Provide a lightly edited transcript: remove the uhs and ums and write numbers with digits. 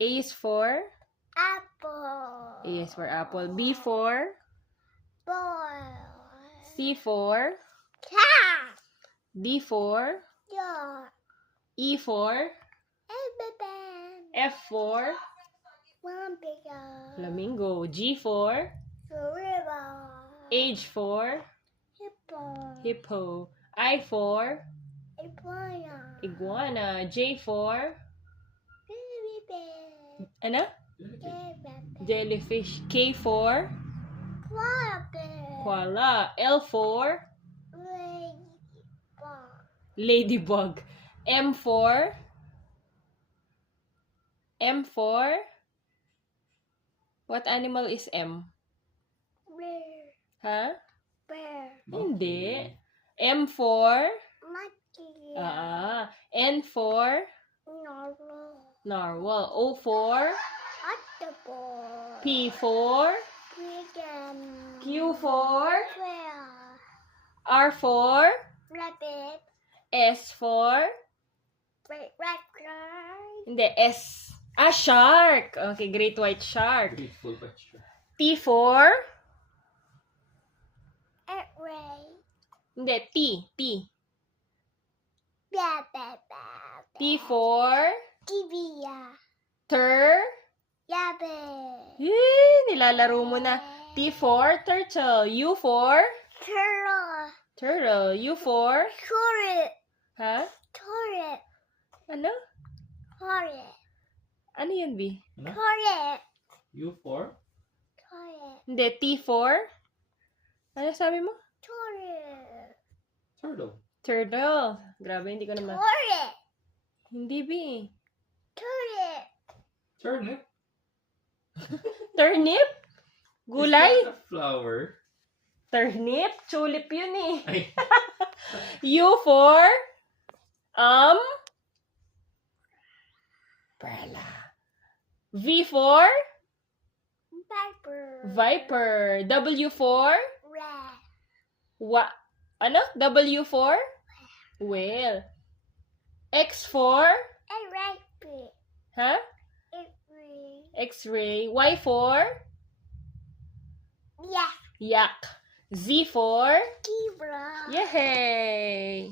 A is for? Apple. A is for apple. B for? Ball. C for? Cat. D for? Dog. E for? Elephant. F for? Flamingo. Flamingo. G for? Gorilla. H for? Hippo. Hippo. I for? Iguana. Iguana. J for? Baby bear. Ano? Baby. Jellyfish. K for? Koala bear. Koala. L for? Ladybug. Ladybug. M for? M for? What animal is M? Bear. Ha? Bear. Hindi. M for? Monkey. N for? Narwhal. Narwhal. O for? Octopus. P for? Chicken. Q for? Quail. R for? Rabbit. S for? Rat. Hindi, S. Shark. Okay, great white shark. T for? Ray. Hindi, T. Rabbit. T for? Kibia. Rabbit. Nilalaro mo na. T for? Turtle. U for? Turtle. Turtle. U for? Turret. Ha? Turret. Ano? Turret. Ano yun, B? Turret. U for? Turret. Hindi, T for? Ano sabi mo? Turret. Turtle. Turtle. Grabe, hindi ko naman. Turret. Hindi, B. Turret. Turnip? Turnip? Gulay? Is that a flower? Turnip? Tulip yun eh. Ay, U for? Umbrella. V for? Viper. Viper. W for? Rat. Ano? W for? Whale. X for? A rabbit. Ha? X-ray. Y for? Yeah. Yak. Z for? Zebra. Yay!